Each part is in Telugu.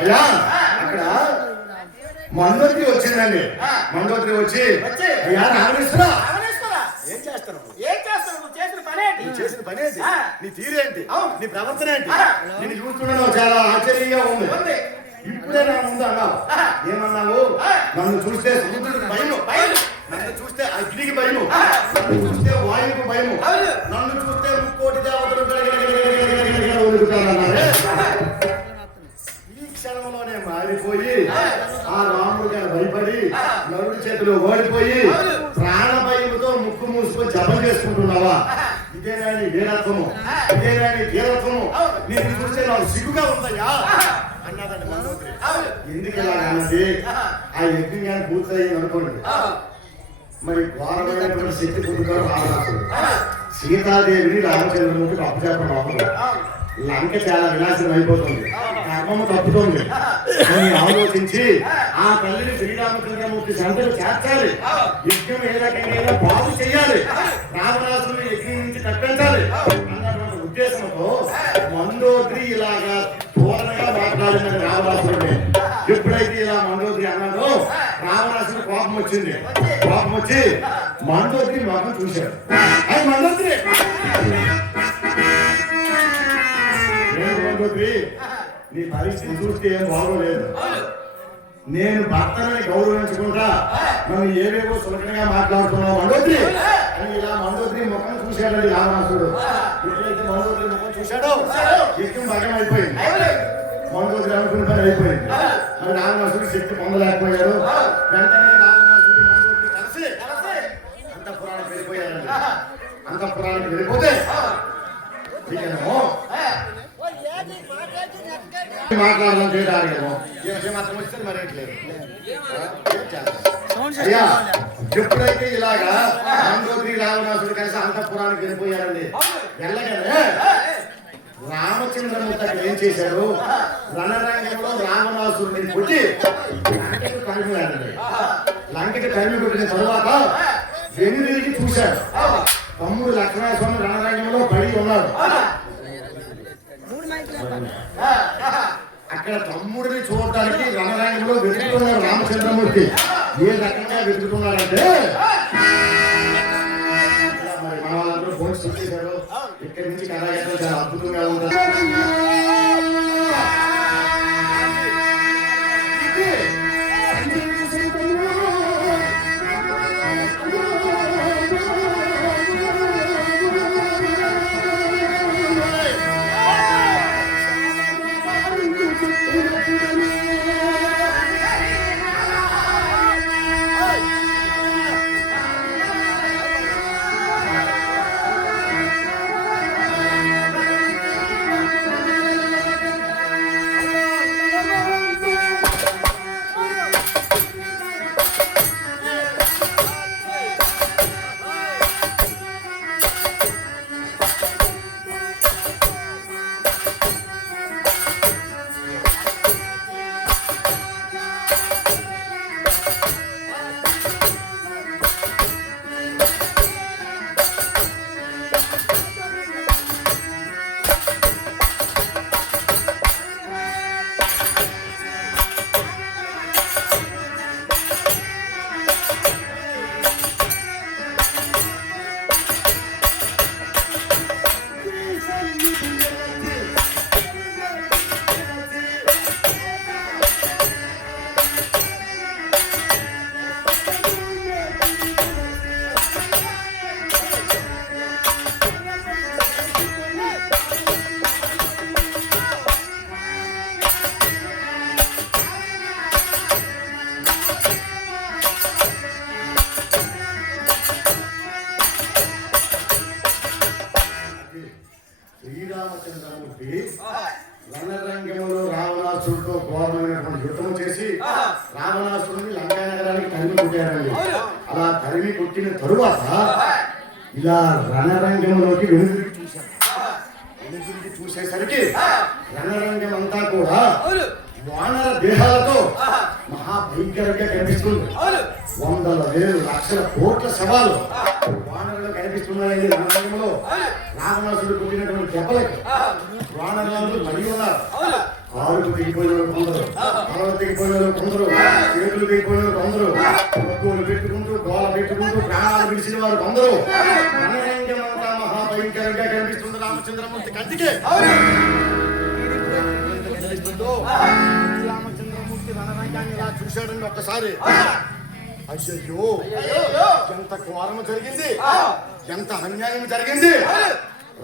అయ్యా అక్కడ మండోత్రి వచ్చిందండి. మండోత్రి వచ్చి అయ్యా రామేశ్వర ఏం చేస్తాను? చేసిన పని ఏంటి? నీ తీరేంటి? నీ ప్రవర్తన ఏంటి? నేను చూస్తున్నాను చాలా ఆశ్చర్యంగా ఉంది. ఇప్పుడే నా ముందు అన్నావు. ఏమన్నావు? నన్ను చూస్తే సముద్రుడికి భయము, నన్ను చూస్తే అగ్నికి భయము, నన్ను చూస్తే వాయువుకు భయము, నన్ను చూస్తే ముక్కోటి దేవతలు వదులుతారన్నారే. ఈ క్షణంలోనే మారిపోయి ఆ రాముడు గారు భయపడి నరుడి చేతిలో ఓడిపోయి ప్రాణ భయముతో ముక్కు మూసుకొని జపం చేసుకుంటున్నావా? ఇదేనా నీ వీరత్వము? ఇదేనా నీ వీరత్వము? నేను చూస్తే నాకు సిగ్గుగా ఉందయ్యా అన్నదండి మండోత్రి. ఎందుకు ఇలా అన్నది? ఆ యజ్ఞం పూర్తయింది అనుకోండి, మరి ఘోరమైనటువంటి శక్తి పొందుతారు రావణాసుడు. సీతాదేవిని రామచంద్రమూర్తికి అప్పచెప్పడం లంక చాలా వినాశనం అయిపోతుంది, కర్మము తప్పుతుంది అని ఆలోచించి ఆ తల్లిని శ్రీరామచంద్రమూర్తి సంతలు చేర్చాలి, యజ్ఞం ఏ రకంగా బాగు చేయాలి, రావణాసుని యజ్ఞం నుంచి తప్పించాలి అన్నటువంటి ఉద్దేశంతో మండోత్రి ఇలాగా పూర్ణంగా మాట్లాడినది రావణాసురుడిని. ఎప్పుడైతే ఇలా మండోత్రి అన్నాడో రావణాసుడు కోపం వచ్చింది. కోపం వచ్చి మండోత్రి మొహం చూశాడు. అది మండోత్రి మండోత్రి నీ పరిస్థితి చూస్తే ఏం బాగోలేదు. నేను భర్తని గౌరవించుకుంటా, నన్ను ఏవేవో సులభంగా మాట్లాడుతున్నావు మండోత్రి అని ఇలా మండోత్రి ముఖం చూశాడండి రావణాసుడు. ఎప్పుడైతే మండోత్రి ముఖం చూశాడో యజ్ఞం భగం అయిపోయింది. మండోత్రి అనుకున్న పని అయిపోయింది. మరి రావణాసుడు శక్తి పొందలేకపోయాడు. వెంటనే రావణాసుడు మండోత్రి కలిసి అంతఃపురానికి వెళ్ళిపోయాడండి. అంతఃపురానికి వెళ్ళిపోతే మాట్లాడడం చేయడాగేమో మాత్రం వచ్చింది మరేట్లేదు. అయ్యా ఎప్పుడైతే ఇలాగా మండోత్రి రావణాసుడు కలిసి అంతఃపురానికి వెళ్ళిపోయారండి. వెళ్ళగానే రామచంద్రమూర్తి ఏం చేశాడు? రణరంగంలో రావణాసురుడిని కొట్టి లంకకి తరిమిలాడండి. లంకకి తరిమి కొట్టిన తరువాత వెనుదిరిగి చూశాడు. తమ్ముడు లక్ష్మణస్వామి రణరంగంలో పడి ఉన్నాడు. అక్కడ తమ్ముడిని చూడటానికి రణరంగంలో వెతుకుతున్నాడు రామచంద్రమూర్తి. ఏ రకంగా వెతుకుతున్నాడంటే మరి మన వాళ్ళందరూ ఫోన్ చేశారు. ఇక్కడి నుంచి కథ చాలా అద్భుతంగా ఉంటుంది. శ్రీరామచంద్రమూర్తి రణరంగంలో రావణాసుడితో ఘోరమైనటువంటి యుద్ధం చేసి రావణాసుడిని లంకా నగరానికి తరిమి కొట్టారండి. అలా తరిమి కొట్టిన తరువాత ఇలా రణరంగంలోకి వెనుదిరిగి చూశారు. వెనుదిరిగి చూసేసరికి రణరంగం అంతా కూడా వానర దేహాలతో మహాభయంకరంగా కనిపిస్తుంది. వందల వేలు లక్షల కోట్ల శవాలు వానరులు కనిపిస్తున్నాయండి. రణరంగంలో రావణాసుడు కొట్టినటువంటి దెబ్బలకి వానరులందరూ మడి ఉన్నారు. ఆరుకు దిగిపోయిన కొందరు, అలలు దిగిపోయిన కొందరు, చేతులు దిగిపోయిన కొందరు, పక్కులు పెట్టుకుంటూ గోల పెట్టుకుంటూ ప్రాణాలు విడిచిన వారు కొందరు. రణరంగమంతా మహాభయంకరంగా కనిపిస్తుంది రామచంద్రమూర్తి కంటికి. రామచంద్రమూర్తి రణరంగాన్ని ఇలా చూశాడండి ఒక్కసారి. అయ్యయ్యో, ఎంత ఘోరం జరిగింది, ఎంత అన్యాయం జరిగింది.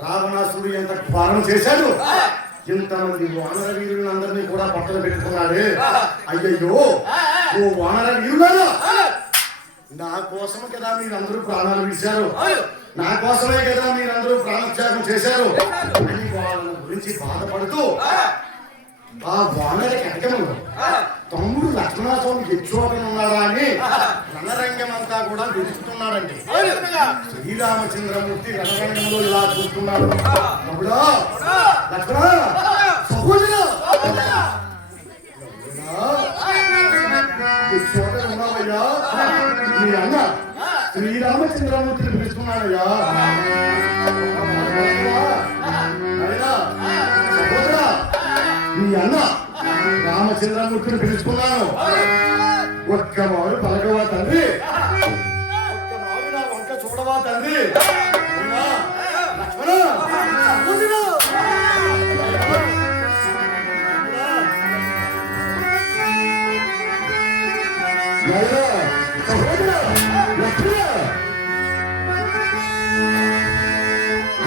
రావణాసుడు ఎంత ఘోరం చేశాడు. ఇంతమంది వానర వీరులందరినీ కూడా పక్కన పెట్టుకున్నాడే. అయ్యయ్యో, ఓ వానర వీరులారా, నా కోసమే కదా మీరందరూ ప్రాణాలు విడిచారు, నా కోసమే కదా మీరందరూ ప్రాణత్యాగం చేశారు అని వాళ్ళ గురించి బాధపడుతూ ఆ వానర కటకములు తమ్ముడు లక్ష్మణస్వామి ఎచ్చోటను ఉన్నాడా అని రణరంగమంతా కూడా వెతుకుతున్నాడండి. శ్రీరామచంద్రమూర్తి రణరంగంలో ఇలా చూస్తున్నాడు. తమ్ముడా, లక్ష్మణ సహోదరా, ఎచ్చోటను ఉన్నావయ్యా. మీ అన్న శ్రీరామచంద్రమూర్తిని పిలుస్తున్నాడయ్యా. సహోదరా, మీ అన్న రామచంద్రమూర్తిని పిలుచుకున్నాను. ఒక్కవాడు పలకవా తండ్రి, ఒక్కవాడు నా వంక చూడవా తండ్రి. లక్ష్మణ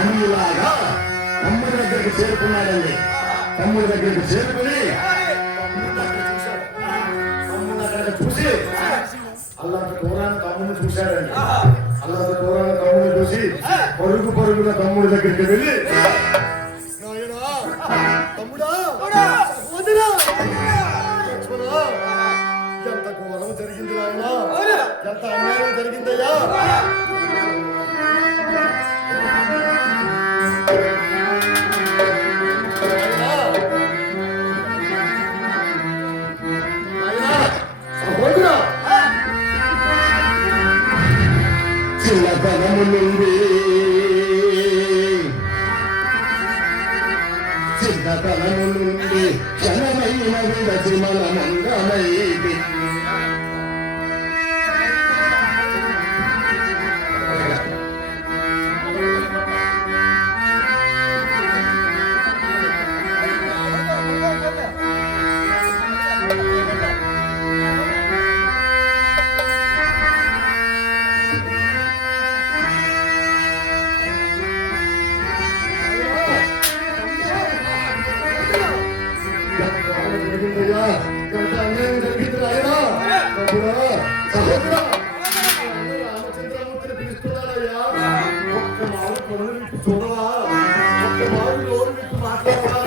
అన్నిలాగా తమ్ముడి దగ్గరికి చేరుకున్నాడండి. తమ్ముడి దగ్గరికి చేరుకుని తమ్ముడు అక్కడ చూసి అల్లంత దూరాన్ని తమ్ముడిని చూశాడండి. అల్లంత దూరాన్ని తమ్ముడిని చూసి పరుగు పరుగున తమ్ముడి దగ్గరికి వెళ్ళి, తమ్ముడా, సహోదరా, ఎంత ఘోరం జరిగింది నాయన, ఎంత అన్యాయం జరిగిందయ్యా. చిన్నతనము నుండి జనమైన విడచి మన మంగళైది. రామచంద్రమూర్తిని పిలుస్తున్నాడయ్యా. ఒక్క మారు కొనులు విప్పి చూడవా, ఒక్క మారు నోరు విప్పి మాట్లాడవా.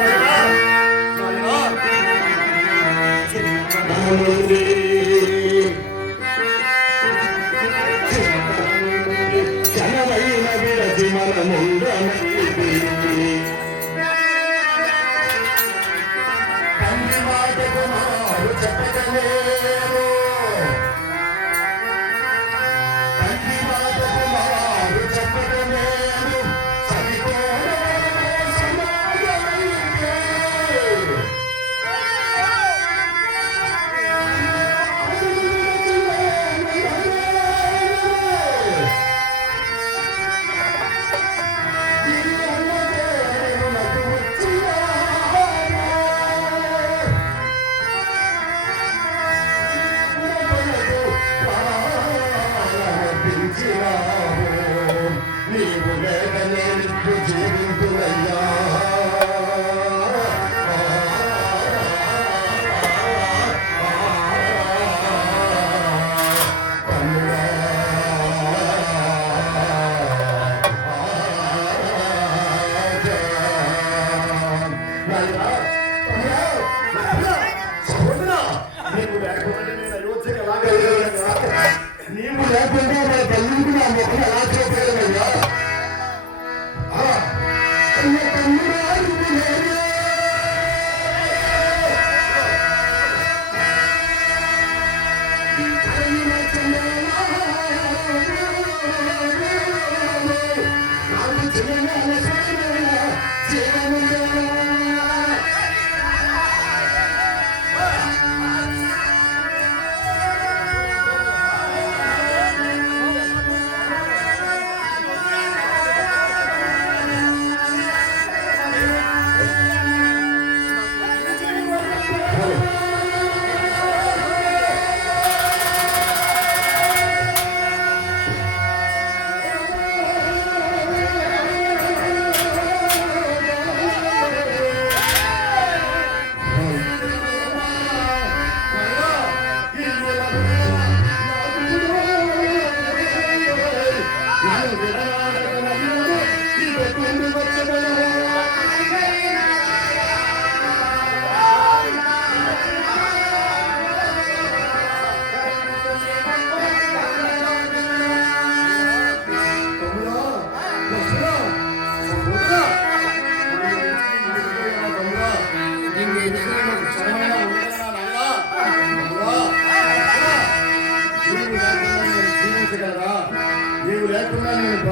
జనమైన విడచి మన ముందమైది. తల్లి మాటకు మారు చెప్పగలేరు, తల్లి మాటకు మారు చెప్పగలేరు. నీవు లేక నేను జీవించునయ్యా. నీవు లేకుండా నా తల్లికి నా ముఖం ఎలా చూపేదయ్యా.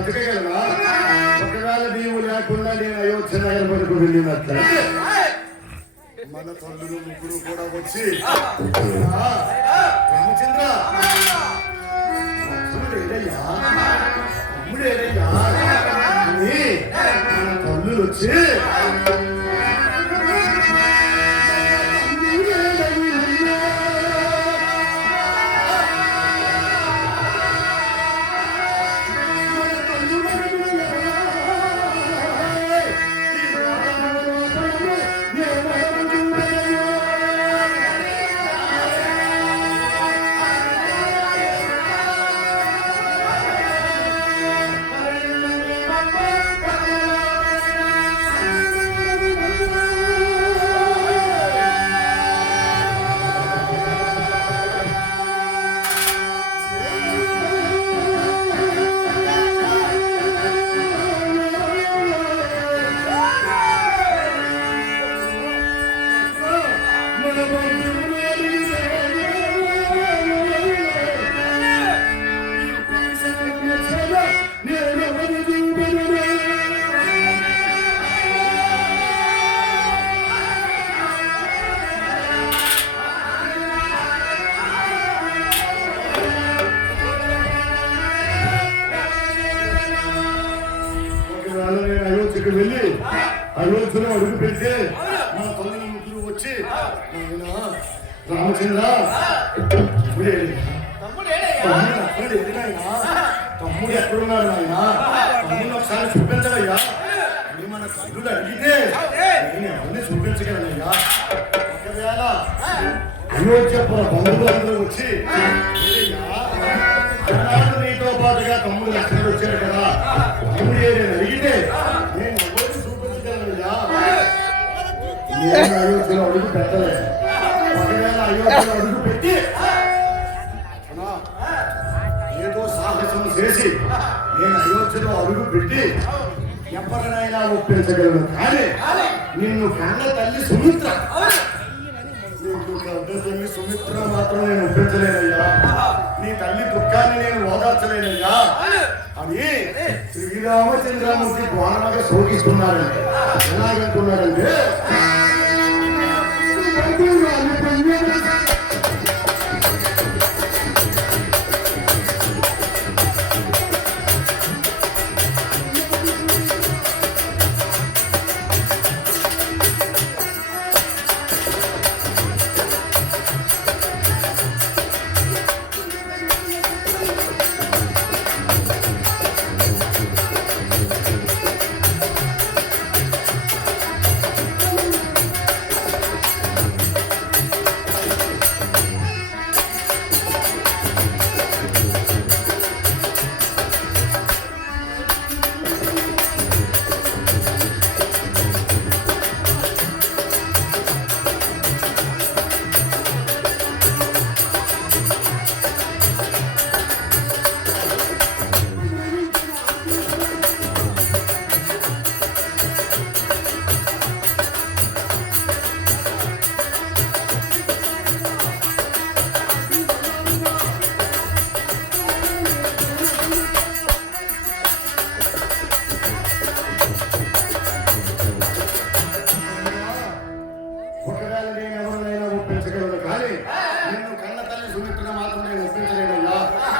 బతకగలనా? ఒకవేళ నీవు లేకుండా నేను అయోధ్య నగరం వరకు వెళ్ళినట్లయితే మన తల్లులు ముగ్గురు కూడా వచ్చి రామచంద్ర తమ్ముడేడయ్యా మన తల్లులు వచ్చి వెళ్ళి అయోధ్యలో అడుగు పెడితే మా తల్లి ముగ్గురు వచ్చి రామచంద్ర తమ్ముడు ఎక్కడున్నాడు ఆయన తమ్ముడు ఒకసారి చూపించగయ్యా అని మన తల్లుడు అడిగితే నేను ఎవరిని చూపించగలనయ్యా. ఒకవేళ అయోధ్యపుర బంధువులందరూ వచ్చి నీతో పాటుగా తమ్ముడు లక్ష్మణుడు వచ్చాడు కదా తమ్ముడు ఏదైనా అడిగితే నేను ఎవరిని చూపించగలనయ్యా. నేను అయోధ్యలో అడుగు పెట్టలేదు. ఒకవేళ అయోధ్యలో అడుగు పెట్టి ఏదో సాహసం చేసి నేను అయోధ్యలో అడుగు పెట్టి ఎవరినైనా ఒప్పించగలను. కానీ నిన్ను కన్న తల్లి సుమిత్ర తల్లి సుమిత్ర మాత్రం నేను ఒప్పించలేనయ్యా. నీ తల్లి దుఃఖాన్ని నేను ఓదార్చలేనయ్యా అని శ్రీరామచంద్రమూర్తి గోనమగా శోకిస్తున్నాడంటే ఎలాగంటున్నాడంటే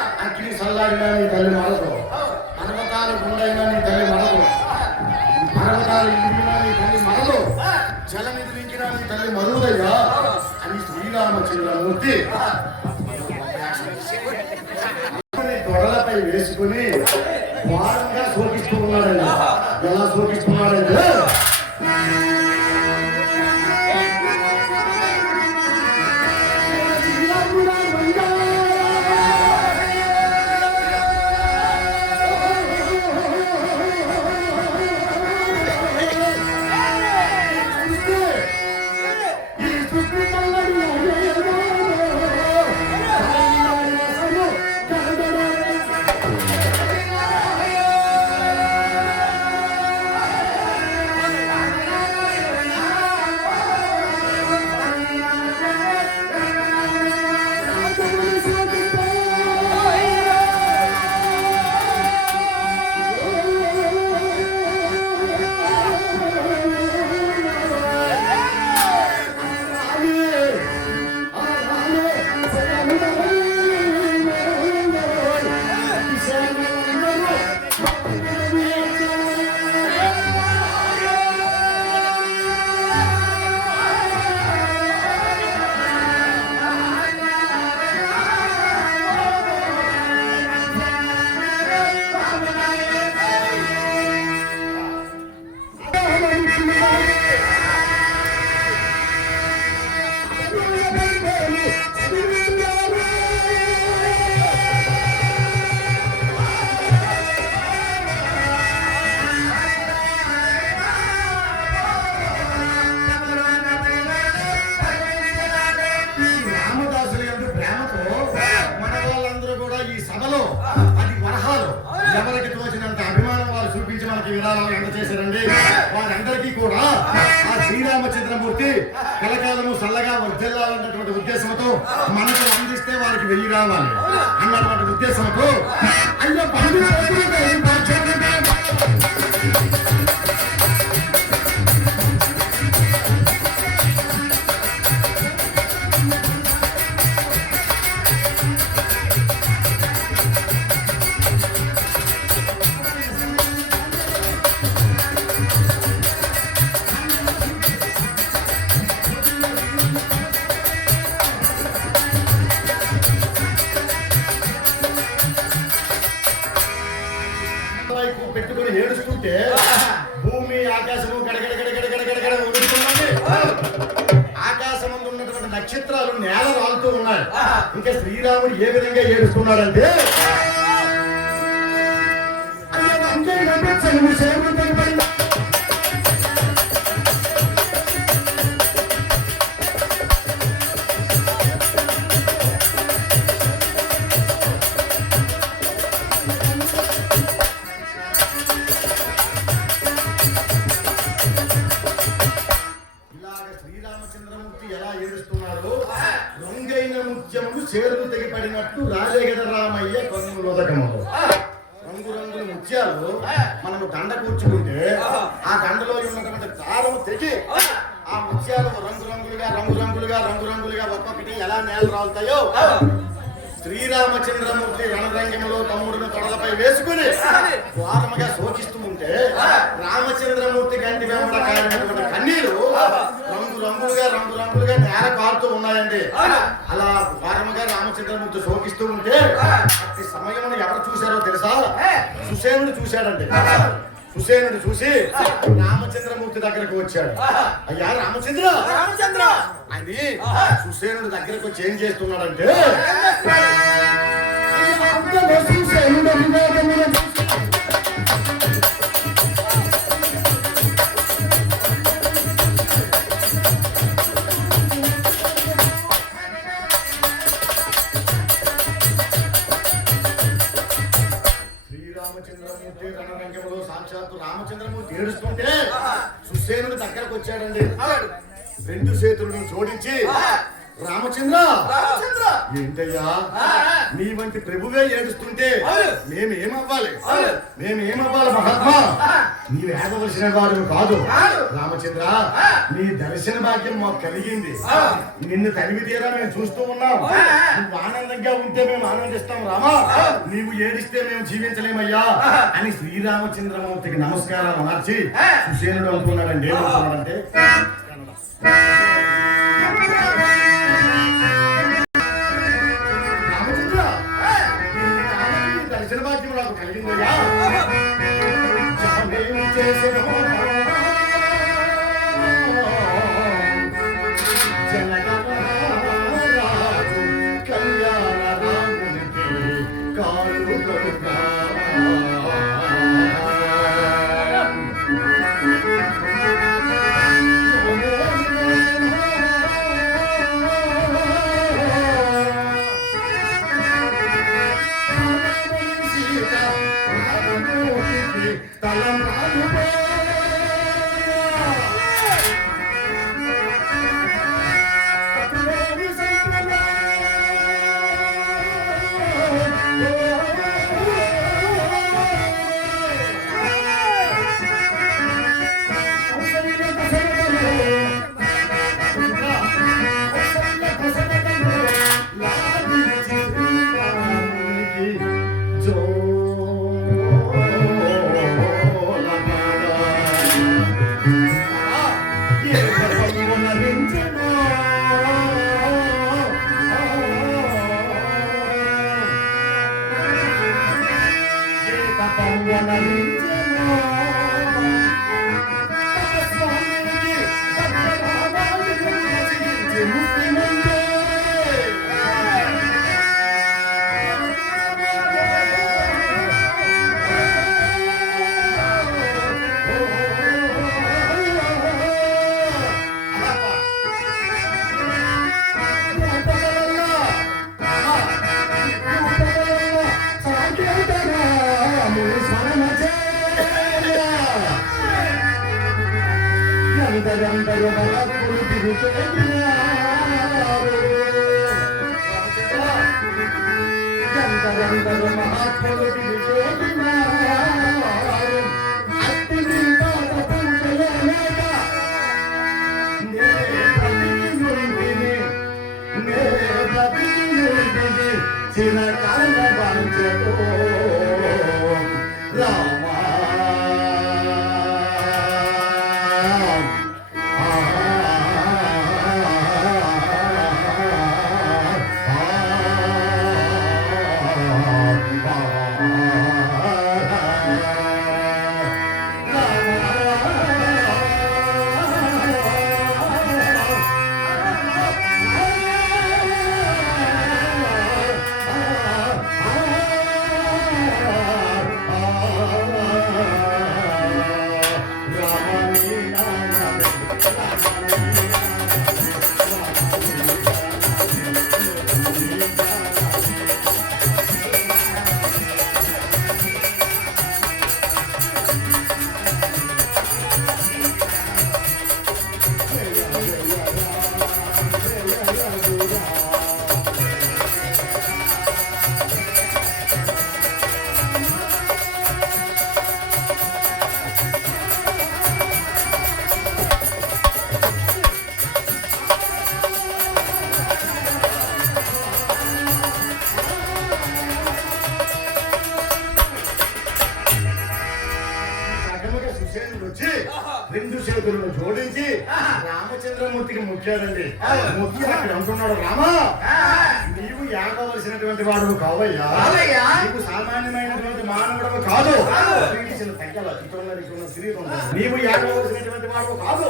నీ తల్లి మనదు, పర్వతాలు గుండైనా నీ తల్లి మనదు, పర్వతాలు ఇండినా నీ తల్లి మనదు, జలనిధికినా నీ తల్లి మరుదయ్యా అని శ్రీరామచంద్రమూర్తి తొడలపై వేసుకుని వారంగా శోకిస్తూ ఉన్నాడయ్యా. ఎలా శోకిస్తున్నాడంటే చేశారండి. వారందరికీ కూడా ఆ శ్రీరామచంద్రమూర్తి కలకాలము చల్లగా వర్ధిల్లాలన్నటువంటి ఉద్దేశంతో మనకు అందిస్తే వారికి 1000 రావాలి అన్నటువంటి ఉద్దేశంతో అయ్యో పెట్టుకుని ఏడుస్తుంటే భూమి ఆకాశము గడగడ గడగడ గడగడ ఉడుకుతుందండి. ఆకాశమందు ఉన్నటువంటి నక్షత్రాలు నేల రాలుతూ ఉన్నాయి. ఇంకా శ్రీరాముడు ఏ విధంగా ఏడుస్తున్నాడంటే ఎలా ఏడుస్తున్నాడు. రంగైన ముత్యములు చేరుకు తెగిపడినట్టు రాజేగద రామయ్య కన్నులొదకములు. రంగురంగుల ముత్యాలు మనము దండ కూర్చుకుంటే ఆ దండలో ఉన్నటువంటి దారము తెగి ఆ ముత్యాలు రంగురంగులుగా ఒక్కొక్కటి ఎలా నేల రాలుతాయో శ్రీరామచంద్రమూర్తి రణరంగంలో తమ్ముడిని తొడలపై వేసుకుని ఘోరముగా శోకిస్తూ ఉంటే రామచంద్రమూర్తి కంటి వెంబడ కారినటువంటి కన్నీరు రంగురంగులుగా నేల కారుతూ ఉన్నాయండి. అలా ఘోరముగా రామచంద్రమూర్తి శోకిస్తూ ఉంటే అతి సమయంలో ఎవరు చూశారో తెలుసా? సుసేనుడు చూశాడండి. సుసేనుడు చూసి రామచంద్రమూర్తి దగ్గరకు వచ్చాడు. అయ్యా రామచంద్ర అని సుసేనుడి దగ్గరకు వచ్చి ఏం చేస్తున్నాడంటే రామచంద్రమూర్తి రణరంగంలో సాక్షాత్తు రామచంద్రమూర్తి ఏడుస్తుంటే సుసేనుడి దగ్గరకు వచ్చాడండి. 2 చేతులను జోడించి రామచంద్ర ఏంటయ్యా నీ వంటి ప్రభువే ఏడుస్తుంటే మేమేమవ్వాలి మహాత్మా? నీవు ఏడవలసిన వాడు కాదు రామచంద్ర. నీ దర్శన భాగ్యం మాకు కలిగింది. నిన్ను తనివి తీరా మేము చూస్తూ ఉన్నాం. నువ్వు ఆనందంగా ఉంటే మేము ఆనందిస్తాం రామా. నీవు ఏడిస్తే మేము జీవించలేమయ్యా అని శ్రీరామచంద్రమూర్తికి నమస్కారాలు మార్చి సుసేనుడు అనుకున్నాడండి. ఏమనుకున్నాడంటే దర్శన భాగ్యం నాకు కలిగిందయ్యా. జనగరాజు కళ్యాణ రామునికి కాలు కడుగా ఎందరో మహాత్ములు తిరిగినారు. ఎందరెందరో మహాత్ములు తిరిగినారు. అట్టి దీపాల పూజలేక నే బ్రతికి చిరకాల వంచతో రామా. రెండు చేతులను జోడించి రామచంద్రమూర్తికి ముఖ్యాడండి. ముఖ్య అక్కడ అంటున్నాడు, రామా నీవు ఏడవలసినటువంటి వాడు కావయ్యా, నీవు సామాన్యమైనటువంటి మానవుడు కాదు, నీవు ఏడవలసినటువంటి వాడు కాదు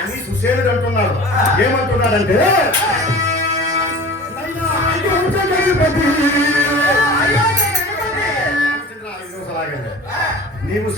అని సుశేనుడు అంటున్నాడు. ఏమంటున్నాడంటే నీవు